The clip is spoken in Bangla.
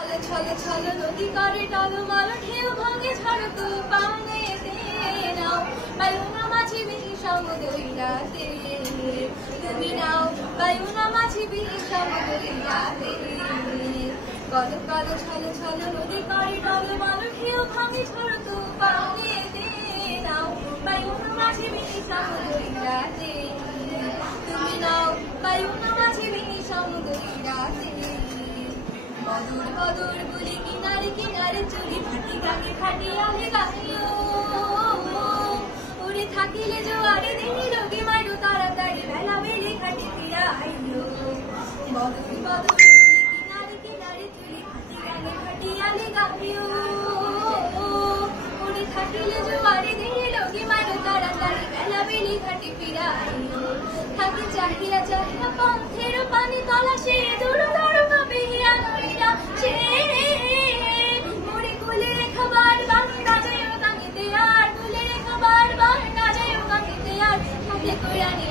ছলো ছলো নদী করে টলমল ঢেউ ভাঙে ঝড় তুফানে নাও বায়ুনা মাঝি বিষম দইরাতে তুমি নাও বায়ুনা মাঝি বিষম দইরাতে কলো কলো ছলো ছলো নদী করে টলমল ঢেউ ভাঙে ঝড় তুফানে নাও বায়ুনা মাঝি বিষম দইরাতে তুমি নাও বায়ুনা মাঝি বিষম দইরাতে বদর বদর বলি কিনারে কিনারে চলি ফাটি গাঙে ফাটিয়ালে গাইও ওরে থাকিলে জোয়ারে দিনি রোগী মাইরো তাড়াতাড়ি বেলা বেড়ে খাটি ফিরা আইও বদর বদর বলি কিনারে কিনারে চলি ফাটি গাঙে ফাটিয়ালে গাইও ওরে থাকিলে জোয়ারে দিনি রোগী মাইরো তাড়াতাড়ি বেলা বেড়ে খাটি ফিরা আইও থাকি চাহিয়া চাহিয়া পথের পানি তলাশে দূর দূর ভাবে হিয়া নইলা সে মোরে কুলে খাবার বাংলা যায় গাঙ্গিতে আর কুলে খাবার বাংলা যায় গাঙ্গিতে আর থাকে কোরআনে